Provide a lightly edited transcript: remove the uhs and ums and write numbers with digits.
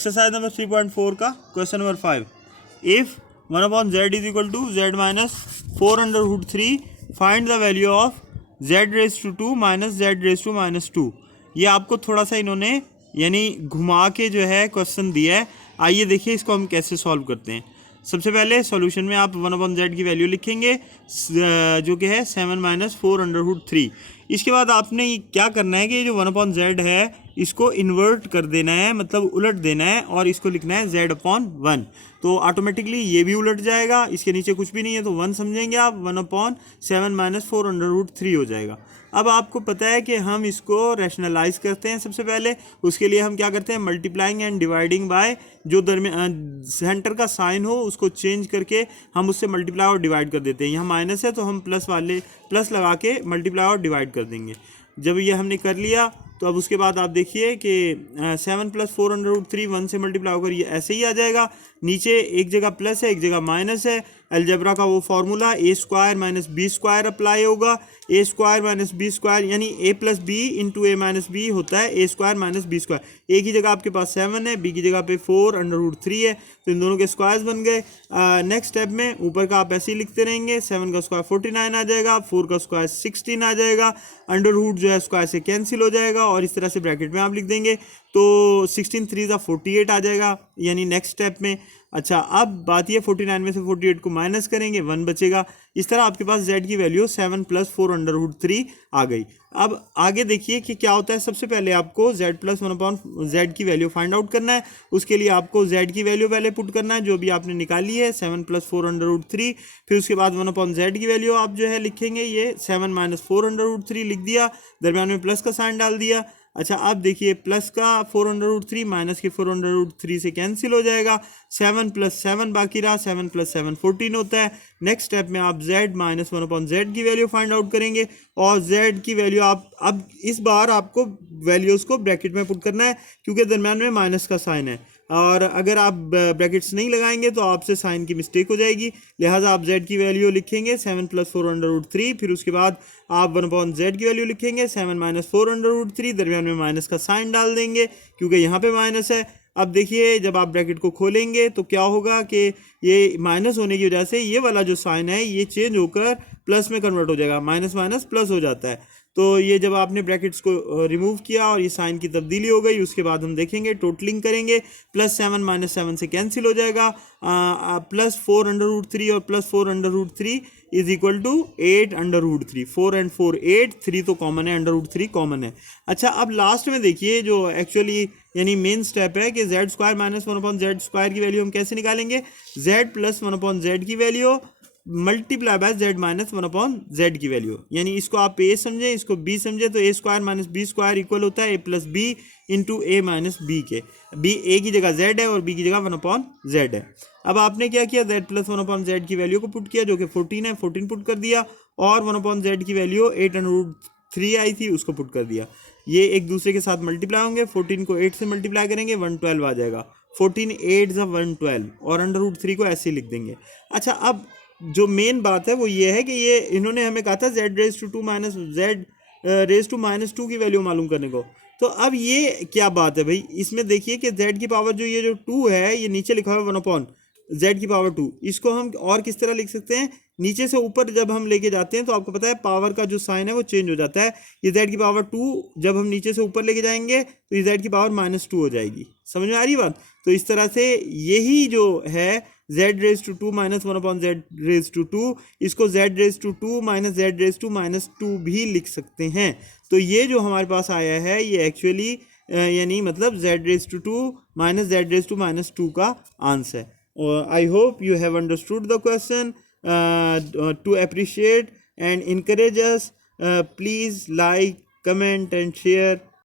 Exercise number 3.4 का question number 5, if 1/z is equal to z minus 4√3 find the value of z raise to 2 minus z raise to minus 2। ये आपको थोड़ा सा इन्होंने यानी घुमा के जो है क्वेश्चन दिया है। आइए देखिए इसको हम कैसे सॉल्व करते हैं। सबसे पहले सॉल्यूशन में आप 1/z की वैल्यू लिखेंगे जो कि है 7 माइनस 4√3। इसके बाद आपने क्या करना है कि ये जो 1/z है इसको इन्वर्ट कर देना है, मतलब उलट देना है, और इसको लिखना है z/1। तो ऑटोमेटिकली ये भी उलट जाएगा, इसके नीचे कुछ भी नहीं है तो 1 समझेंगे आप, 1/7 माइनस 4√3 हो जाएगा। अब आपको पता है कि हम इसको रैशनलाइज करते हैं। सबसे पहले उसके लिए हम क्या करते हैं, मल्टीप्लाइंग एंड डिवाइडिंग बाय जो दरमियान सेंटर का साइन हो उसको चेंज करके हम उससे मल्टीप्लाई और डिवाइड कर देते हैं। यहाँ माइनस है तो हम प्लस लगा के मल्टीप्लाई और डिवाइड कर देंगे। जब ये हमने कर लिया तो अब उसके बाद आप देखिए कि 7 + 4√3 1 से मल्टीप्लाई होकर ये ऐसे ही आ जाएगा। नीचे एक जगह प्लस है एक जगह माइनस है। अलजेब्रा का वो formula a² minus b² apply होगा। a² माइनस b² यानी a + b into a minus b होता है a² माइनस b²। a की जगह आपके पास 7 है, b की जगह पे 4√3 है, तो इन दोनों के स्क्वायर्स बन गए। नेक्स्ट स्टेप में ऊपर का आप ऐसे ही लिखते रहेंगे। 7 का स्क्वायर 49 आ जाएगा, 4 का स्क्वायर 16 आ जाएगा, अंडर रूट जो है स्क्वायर से कैंसिल हो जाएगा और इस तरह से ब्रैकेट में आप लिख देंगे तो 16 3 48 आ जाएगा यानी नेक्स्ट स्टेप में। अच्छा, अब बात ये 49 में से 48 को माइनस करेंगे, 1 बचेगा। इस तरह आपके पास z की वैल्यू 7 + 4√3 आ गई। अब आगे देखिए कि क्या होता है। सबसे पहले आपको z + 1/z की वैल्यू फाइंड आउट करना है। उसके लिए आपको z की वैल्यू पहले पुट करना है जो भी आपने निकाली है 7 + 4√3। फिर उसके बाद 1/z की वैल्यू आप जो है लिखेंगे, ये 7 माइनस 4√3 लिख दिया, दरम्यान में प्लस का साइन डाल दिया। अच्छा, अब देखिए प्लस का 4√3 माइनस के 4√3 से कैंसिल हो जाएगा। 7 + 7 बाकी रहा, 7 + 7 14 होता है। नेक्स्ट स्टेप में आप z माइनस 1/z की वैल्यू फाइंड आउट करेंगे और z की वैल्यू आप अब इस बार आपको वैल्यूज़ को ब्रैकेट में पुट करना है क्योंकि दरम्यान में माइनस का साइन है, और अगर आप ब्रैकेट्स नहीं लगाएंगे तो आपसे साइन की मिस्टेक हो जाएगी। लिहाजा आप z की वैल्यू लिखेंगे 7 + 4√3, फिर उसके बाद आप 1/z की वैल्यू लिखेंगे 7 माइनस 4√3, दरमियान में माइनस का साइन डाल देंगे क्योंकि यहाँ पे माइनस है। अब देखिए जब आप ब्रैकेट को खोलेंगे तो क्या होगा कि ये माइनस होने की वजह से ये वाला जो साइन है ये चेंज होकर प्लस में कन्वर्ट हो जाएगा, माइनस माइनस प्लस हो जाता है। तो ये जब आपने ब्रैकेट्स को रिमूव किया और ये साइन की तब्दीली हो गई, उसके बाद हम देखेंगे टोटलिंग करेंगे, +7 - 7 से कैंसिल हो जाएगा, +4√3 और +4√3 इज इक्वल टू 8√3। 4 and 4 8, 3 तो कॉमन है, √3 कॉमन है। अच्छा, अब लास्ट में देखिए जो एक्चुअली यानी मेन स्टेप है कि z² माइनस 1/z² की वैल्यू हम कैसे निकालेंगे, z + 1/z की value multiply by z minus 1/z की वैल्यू। यानी इसको आप a समझे, इसको b समझे, तो a² माइनस b² इक्वल होता है a + b into a minus b के। b a की जगह z है और b की जगह 1/z है। अब आपने क्या किया, z + 1/z की वैल्यू को पुट किया जो कि 14 है, 14 पुट कर दिया, और 1/z की वैल्यू 8√3 आई थी उसको पुट कर दिया। ये एक दूसरे के साथ मल्टीप्लाई होंगे, 14 को 8 से मल्टीप्लाई करेंगे 112 आ जाएगा, 14 8 = 112, और √3 को ऐसे ही लिख देंगे। अच्छा, अब जो मेन बात है वो ये है कि ये इन्होंने हमें कहा था z⁻² माइनस z⁻² की वैल्यू मालूम करने को। तो अब ये क्या बात है भाई, इसमें देखिए कि z की पावर जो ये जो 2 है ये नीचे लिखा हुआ है 1/z², इसको हम और किस तरह लिख सकते हैं, नीचे से ऊपर जब हम लेके जाते हैं तो आपको पता है पावर का जो साइन है वो चेंज हो जाता है। ये z⁻2 जब हम नीचे से ऊपर लेके जाएंगे तो ये z की पावर -2 हो जाएगी। समझ में आ रही बात। तो इस तरह से यही जो है z⁻² माइनस 1/z⁻², इसको z⁻² माइनस z⁻² भी लिख सकते हैं। तो ये जो हमारे पास आया है ये एक्चुअली यानी मतलब z⁻² माइनस z⁻² का आंसर है। I hope you have understood the question. To appreciate and encourage us, please like, comment and share.